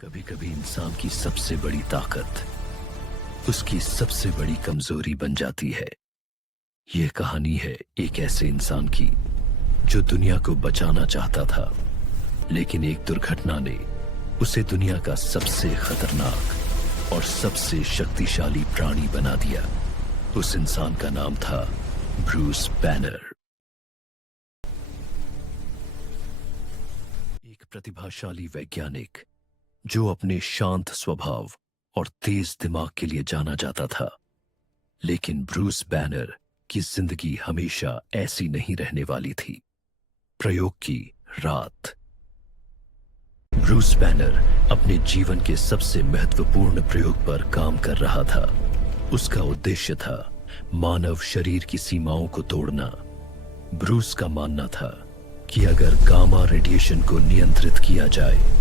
कभी कभी इंसान की सबसे बड़ी ताकत उसकी सबसे बड़ी कमजोरी बन जाती है। यह कहानी है एक ऐसे इंसान की जो दुनिया को बचाना चाहता था, लेकिन एक दुर्घटना ने उसे दुनिया का सबसे खतरनाक और सबसे शक्तिशाली प्राणी बना दिया। उस इंसान का नाम था ब्रूस बैनर। एक प्रतिभाशाली वैज्ञानिक जो अपने शांत स्वभाव और तेज दिमाग के लिए जाना जाता था। लेकिन ब्रूस बैनर की जिंदगी हमेशा ऐसी नहीं रहने वाली थी। प्रयोग की रात। ब्रूस बैनर अपने जीवन के सबसे महत्वपूर्ण प्रयोग पर काम कर रहा था। उसका उद्देश्य था मानव शरीर की सीमाओं को तोड़ना। ब्रूस का मानना था कि अगर गामा रेडिएशन को नियंत्रित किया जाए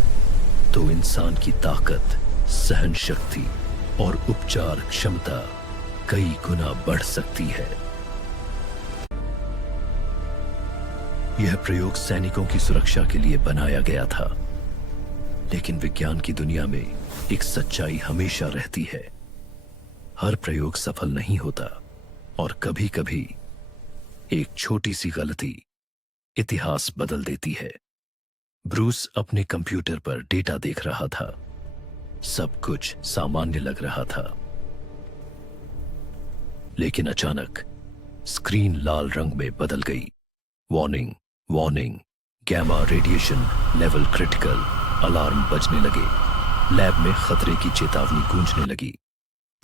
तो इंसान की ताकत, सहन शक्ति और उपचार क्षमता कई गुना बढ़ सकती है। यह प्रयोग सैनिकों की सुरक्षा के लिए बनाया गया था, लेकिन विज्ञान की दुनिया में एक सच्चाई हमेशा रहती है। हर प्रयोग सफल नहीं होता और कभी-कभी एक छोटी सी गलती इतिहास बदल देती है। ब्रूस अपने कंप्यूटर पर डेटा देख रहा था। सब कुछ सामान्य लग रहा था, लेकिन अचानक स्क्रीन लाल रंग में बदल गई। Warning, warning, gamma radiation level critical. Alarm बजने लगे। लैब में खतरे की चेतावनी गूंजने लगी।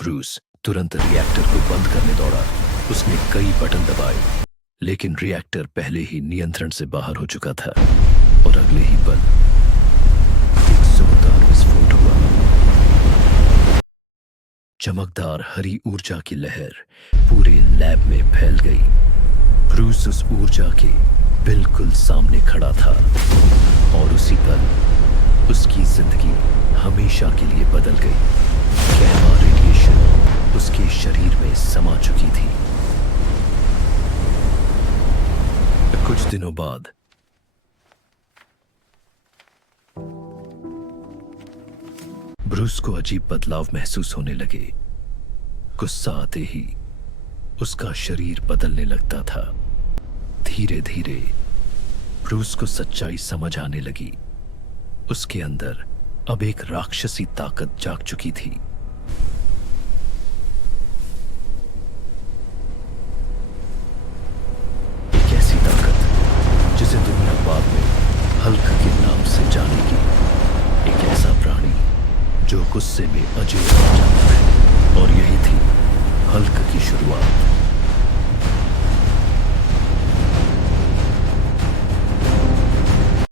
ब्रूस तुरंत रिएक्टर को बंद करने दौड़ा। उसने कई बटन दबाए, लेकिन रिएक्टर पहले ही नियंत्रण से बाहर हो चुका था और अगले ही पल एक जोरदार विस्फोट हुआ। चमकदार हरी ऊर्जा की लहर पूरे लैब में फैल गई। ब्रूस उस ऊर्जा के बिल्कुल सामने खड़ा था और उसी पल उसकी जिंदगी हमेशा के लिए बदल गई। गैमा रेडिएशन उसके शरीर में समा चुकी थी। कुछ दिनों बाद ब्रूस को अजीब बदलाव महसूस होने लगे। गुस्सा आते ही उसका शरीर बदलने लगता था। धीरे धीरे ब्रूस को सच्चाई समझ आने लगी। उसके अंदर अब एक राक्षसी ताकत जाग चुकी थी। एक ऐसी ताकत जिसे दुनिया बाद में हल्क के नाम से जानेगी। एक ऐसा प्राणी जो गुस्से में अजय हो जाता है। और यही थी हल्क की शुरुआत।